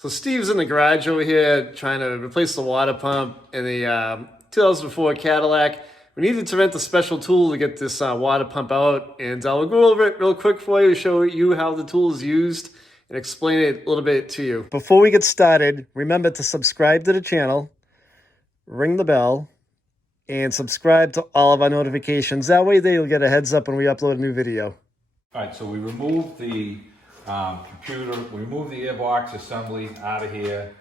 So Steve's in the garage over here trying to replace the water pump in the 2004 Cadillac. We needed to rent a special tool to get this water pump out, and we'll go over it real quick for you, show you how the tool is used, and explain it a little bit to you. Before we get started, remember to subscribe to the channel, ring the bell, and subscribe to all of our notifications. That way you'll get a heads up when we upload a new video. All right, so we removed the computer, we removed the airbox assembly out of here.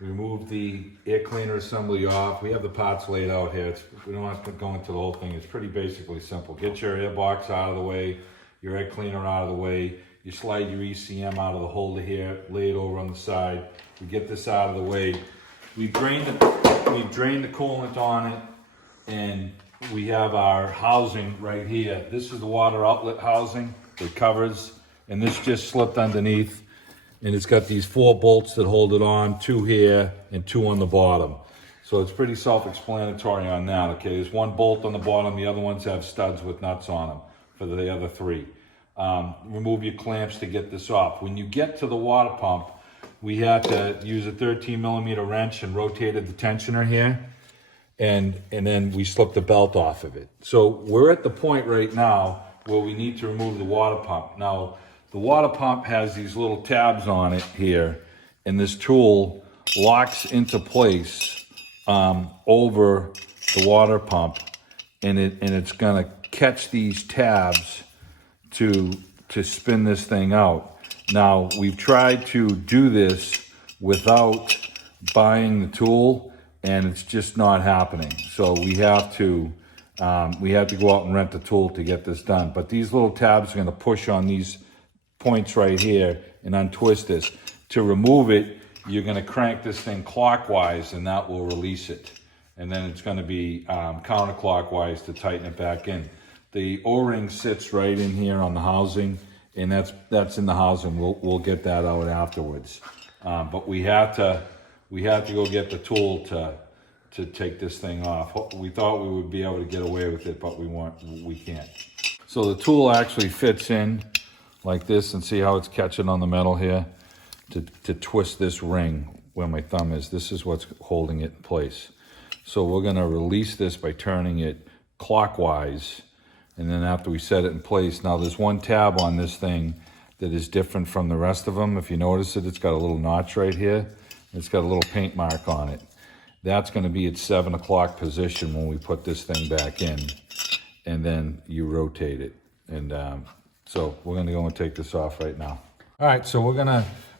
We removed the air cleaner assembly off. We have the parts laid out here. We don't have to go into the whole thing. It's pretty basically simple. Get your airbox out of the way, your air cleaner out of the way. You slide your ECM out of the holder here, lay it over on the side. We get this out of the way. We drain the coolant on it, and we have our housing right here. This is the water outlet housing. It covers, and this just slipped underneath, and it's got these 4 bolts that hold it on, 2 here and 2 on the bottom. So it's pretty self-explanatory on that, okay? There's 1 bolt on the bottom, the other ones have studs with nuts on them for the other 3. Remove your clamps to get this off. When you get to the water pump, we had to use a 13mm wrench and rotated the tensioner here, and then we slipped the belt off of it. So we're at the point right now where we need to remove the water pump. Now, the water pump has these little tabs on it here, and this tool locks into place over the water pump, and it's gonna catch these tabs to spin this thing out. Now, we've tried to do this without buying the tool, and it's just not happening. So we have to go out and rent the tool to get this done. But these little tabs are gonna push on these points right here and untwist this. To remove it, you're gonna crank this thing clockwise, and that will release it. And then it's gonna be counterclockwise to tighten it back in. The O-ring sits right in here on the housing, and that's in the housing. We'll get that out afterwards. But we had to go get the tool to take this thing off. We thought we would be able to get away with it, but we can't. So the tool actually fits in like this, and see how it's catching on the metal here to twist this ring where my thumb is. This is what's holding it in place. So we're gonna release this by turning it clockwise, and then after we set it in place, now there's 1 tab on this thing that is different from the rest of them. If you notice it, it's got a little notch right here. It's got a little paint mark on it. That's gonna be at 7 o'clock position when we put this thing back in, and then you rotate it. And so we're gonna go and take this off right now. All right, so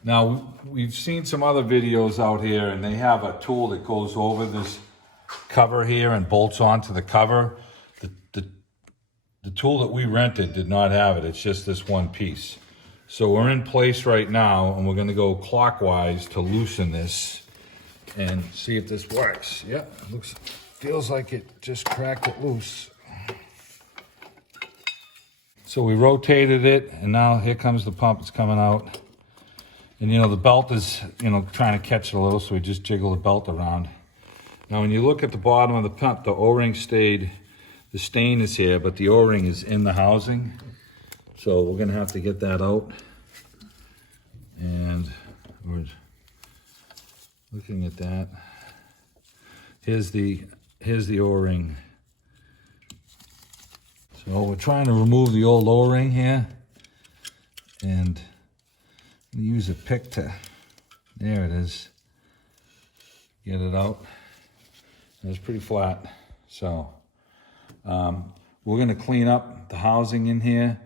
now we've seen some other videos out here, and they have a tool that goes over this cover here and bolts onto the cover. The tool that we rented did not have it. It's just this 1 piece. So we're in place right now, and we're gonna go clockwise to loosen this and see if this works. Yep, feels like it just cracked it loose. So we rotated it, and now here comes the pump. It's coming out. And the belt is, trying to catch it a little, so we just jiggle the belt around. Now when you look at the bottom of the pump, the O-ring stayed, the stain is here, but the O-ring is in the housing. So we're gonna have to get that out. And we're looking at that. Here's the O-ring. So we're trying to remove the old O-ring here, and use a pick to, there it is, get it out. It's pretty flat. So we're gonna clean up the housing in here,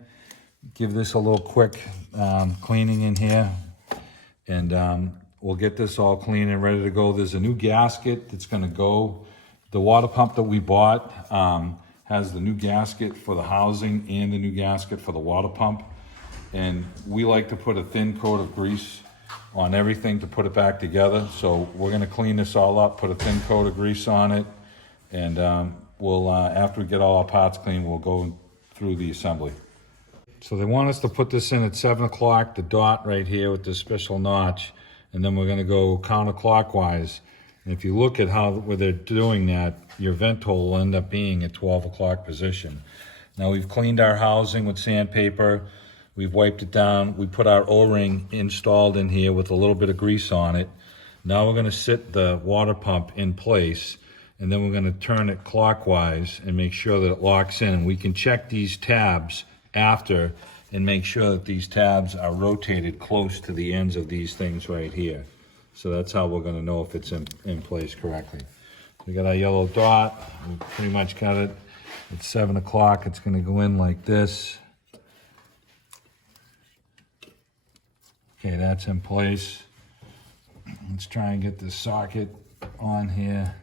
give this a little quick cleaning in here, and we'll get this all clean and ready to go. There's a new gasket that's gonna go. The water pump that we bought has the new gasket for the housing and the new gasket for the water pump. And we like to put a thin coat of grease on everything to put it back together. So we're gonna clean this all up, put a thin coat of grease on it, and we'll, after we get all our parts clean, we'll go through the assembly. So they want us to put this in at 7 o'clock, the dot right here with this special notch, and then we're gonna go counterclockwise. And if you look at where they're doing that, your vent hole will end up being at 12 o'clock position. Now we've cleaned our housing with sandpaper. We've wiped it down. We put our O-ring installed in here with a little bit of grease on it. Now we're gonna sit the water pump in place, and then we're gonna turn it clockwise and make sure that it locks in. And we can check these tabs after and make sure that these tabs are rotated close to the ends of these things right here. So that's how we're gonna know if it's in place correctly. We got our yellow dot. We pretty much got it. It's 7 o'clock. It's gonna go in like this. Okay, that's in place. Let's try and get this socket on here.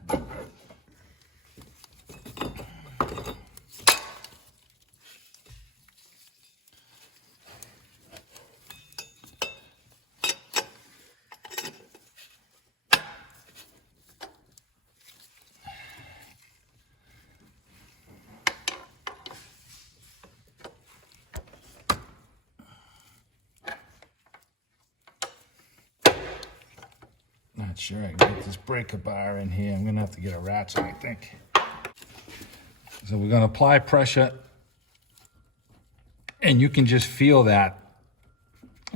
Not sure I can get this breaker bar in here. I'm gonna have to get a ratchet, I think. So we're gonna apply pressure, and you can just feel that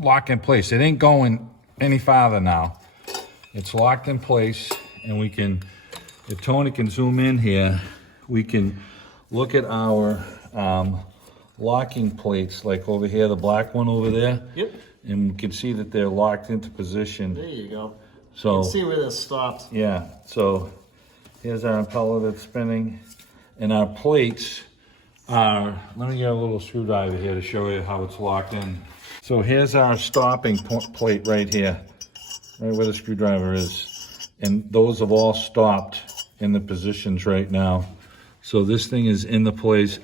lock in place. It ain't going any farther now. It's locked in place, and we can, if Tony can zoom in here, we can look at our locking plates, like over here, the black one over there. Yep. And we can see that they're locked into position. There you go. So, You can see where this stopped. yeah, so here's our impeller that's spinning, and our plates are, let me get a little screwdriver here to show you how it's locked in. So here's our stopping plate right here, right where the screwdriver is. And those have all stopped in the positions right now. So this thing is in the place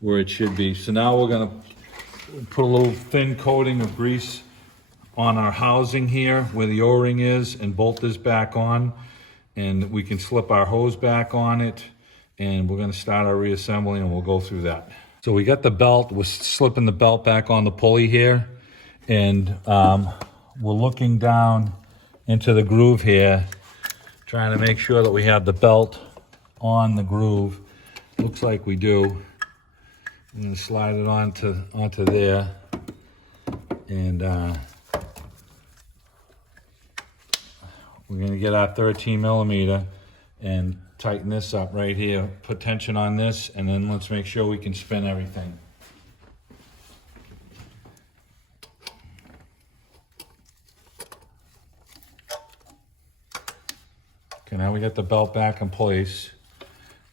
where it should be. So now we're gonna put a little thin coating of grease on our housing here where the O-ring is and bolt this back on, and we can slip our hose back on it, and we're gonna start our reassembling, and we'll go through that. So we got the belt, we're slipping the belt back on the pulley here, and we're looking down into the groove here, trying to make sure that we have the belt on the groove. Looks like we do. I'm gonna slide it onto there, and we're gonna get our 13 millimeter and tighten this up right here, put tension on this, and then let's make sure we can spin everything. Okay, now we got the belt back in place,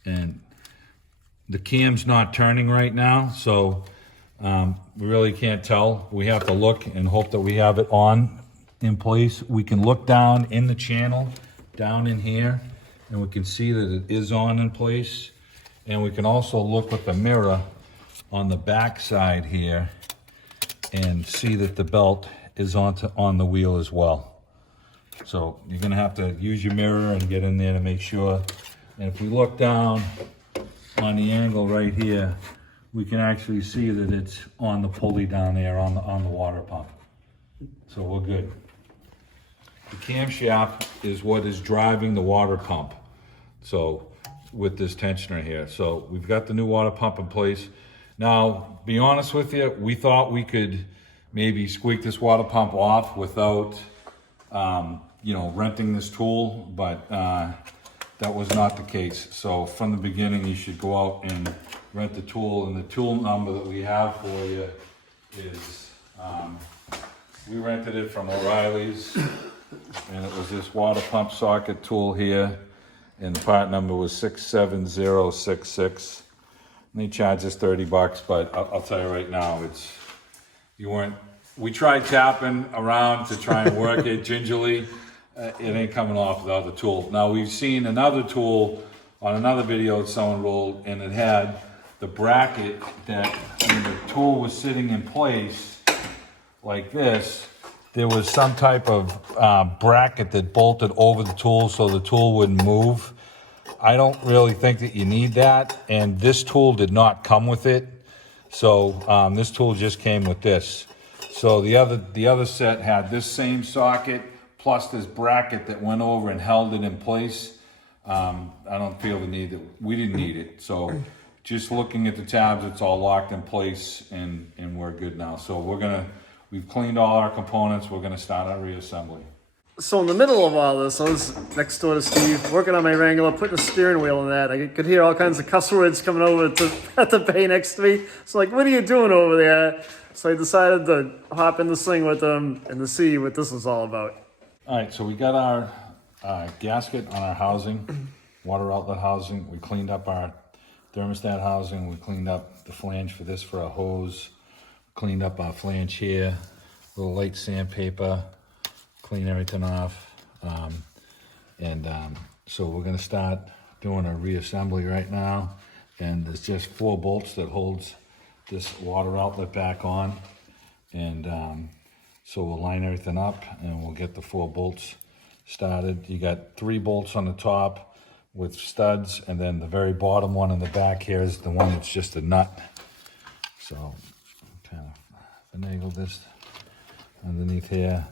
and the cam's not turning right now, so we really can't tell. We have to look and hope that we have it on in place. We can look down in the channel, down in here, and we can see that it is on in place. And we can also look with the mirror on the back side here and see that the belt is on the wheel as well. So you're gonna have to use your mirror and get in there to make sure. And if we look down on the angle right here, we can actually see that it's on the pulley down there on the water pump. So we're good. The camshaft is what is driving the water pump. So with this tensioner here. So we've got the new water pump in place. Now, be honest with you, we thought we could maybe squeak this water pump off without, renting this tool, but that was not the case. So from the beginning, you should go out and rent the tool, and the tool number that we have for you is, we rented it from O'Reilly's, and it was this water pump socket tool here, and the part number was 67066. And they charge us $30, but I'll tell you right now, we tried tapping around to try and work it gingerly. It ain't coming off without the tool. Now we've seen another tool on another video that someone rolled, and it had the bracket that when the tool was sitting in place like this, there was some type of bracket that bolted over the tool so the tool wouldn't move. I don't really think that you need that, and this tool did not come with it. So this tool just came with this. So the other set had this same socket plus this bracket that went over and held it in place. I don't feel the need that we didn't need it. So just looking at the tabs, it's all locked in place and we're good now. So we've cleaned all our components. We're gonna start our reassembly. So in the middle of all this, I was next door to Steve, working on my Wrangler, putting a steering wheel in that. I could hear all kinds of cuss words coming over to at the bay next to me. So like, what are you doing over there? So I decided to hop in this thing with them and to see what this was all about. All right, so we got our gasket on our housing, water outlet housing. We cleaned up our thermostat housing. We cleaned up the flange for this for a hose. Cleaned up our flange here, a little light sandpaper, clean everything off. So we're gonna start doing a reassembly right now. And there's just 4 bolts that holds this water outlet back on. And so we'll line everything up and we'll get the 4 bolts started. You got 3 bolts on the top with studs, and then the very bottom one in the back here is the one that's just a nut. So kind of finagle this underneath here.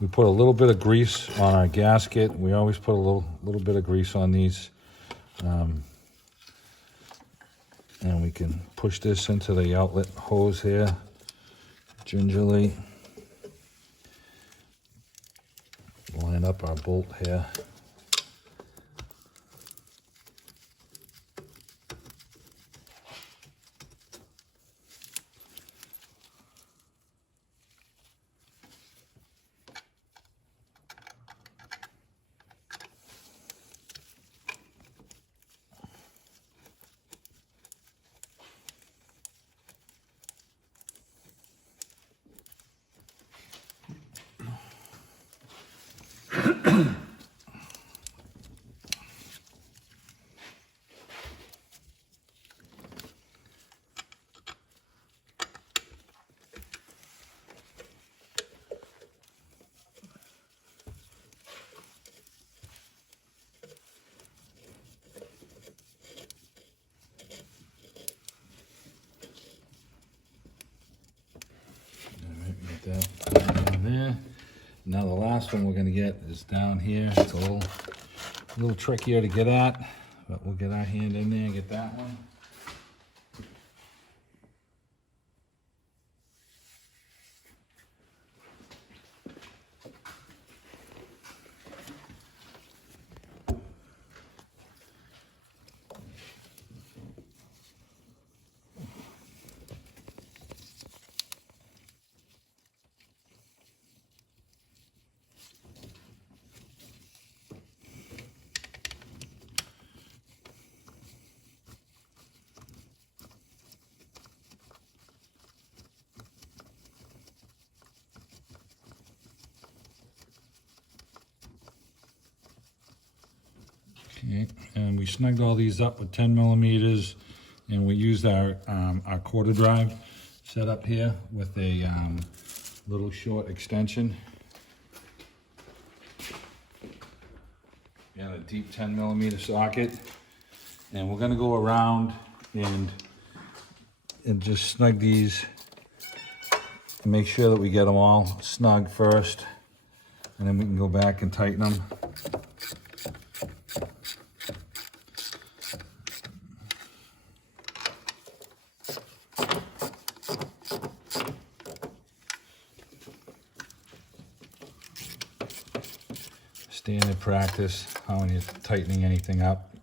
We put a little bit of grease on our gasket. We always put a little bit of grease on these. And we can push this into the outlet hose here gingerly. Line up our bolt here. That in there. Now the last one we're going to get is down here. It's a little trickier to get at, but we'll get our hand in there and get that one. Okay, and we snugged all these up with 10 millimeters, and we used our quarter drive set up here with a little short extension and a deep 10 millimeter socket. And we're gonna go around and just snug these and make sure that we get them all snug first, and then we can go back and tighten them. Standard practice, how when you're tightening anything up,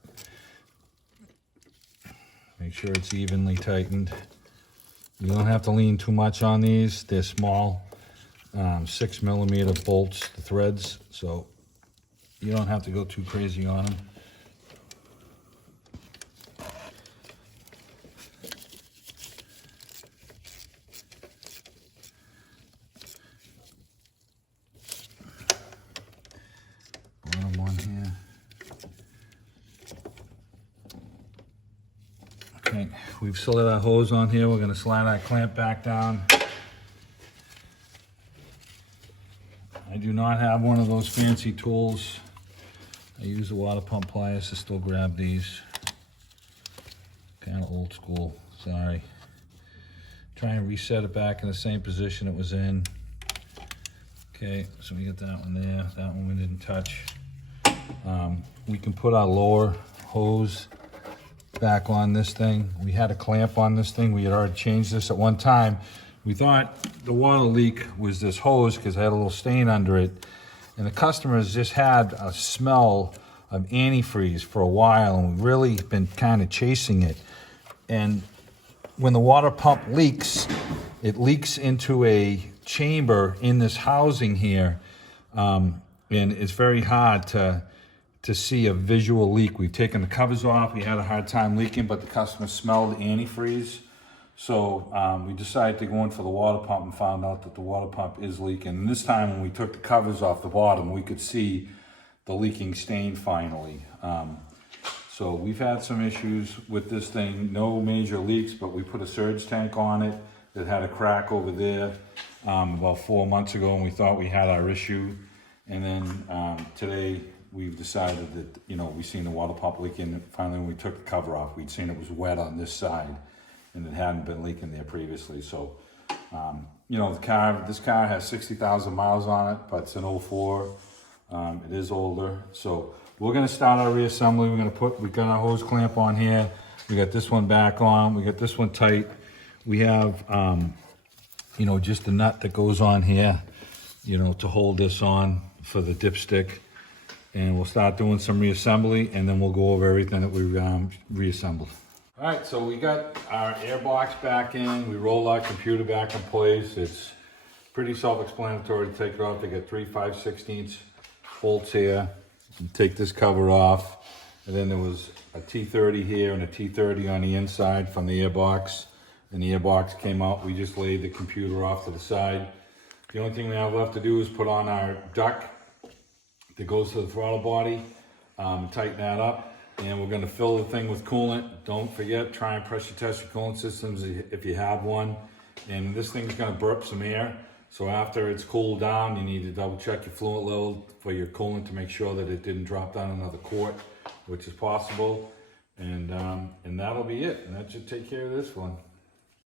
make sure it's evenly tightened. You don't have to lean too much on these. They're small, 6 millimeter bolts, the threads, so you don't have to go too crazy on them. Bottom one here. Okay, we've slid our hose on here. We're going to slide our clamp back down. I do not have one of those fancy tools. I use the water pump pliers to still grab these. Kind of old school, sorry. Try and reset it back in the same position it was in. Okay, so we got that one there. That one we didn't touch. We can put our lower hose back on this thing. We had a clamp on this thing. We had already changed this at one time. We thought the water leak was this hose because I had a little stain under it. And the customers just had a smell of antifreeze for a while, and we've really been kind of chasing it. And when the water pump leaks, it leaks into a chamber in this housing here, and it's very hard to see a visual leak. We've taken the covers off. We had a hard time leaking, but the customer smelled antifreeze. So we decided to go in for the water pump and found out that the water pump is leaking. And this time when we took the covers off the bottom, we could see the leaking stain finally. So we've had some issues with this thing, no major leaks, but we put a surge tank on it that had a crack over there about 4 months ago, and we thought we had our issue. And then today we've decided that, you know, we seen the water pump leaking. Finally, when we took the cover off, we'd seen it was wet on this side, and it hadn't been leaking there previously. So, you know, this car has 60,000 miles on it, but it's an 04. It is older. So we're gonna start our reassembly. We got our hose clamp on here. We got this one back on. We got this one tight. We have, you know, just a nut that goes on here, you know, to hold this on for the dipstick. And we'll start doing some reassembly, and then we'll go over everything that we reassembled. All right, so we got our air box back in. We rolled our computer back in place. It's pretty self-explanatory to take it off. They got 3 5/16 bolts here. You take this cover off, and then there was a T30 here and a T30 on the inside from the air box. And the air box came out. We just laid the computer off to the side. The only thing we have left to do is put on our duct that goes to the throttle body, tighten that up. And we're gonna fill the thing with coolant. Don't forget, try and pressure test your coolant systems if you have one. And this thing's gonna burp some air. So after it's cooled down, you need to double check your fluid level for your coolant to make sure that it didn't drop down another quart, which is possible. And that'll be it. And that should take care of this one.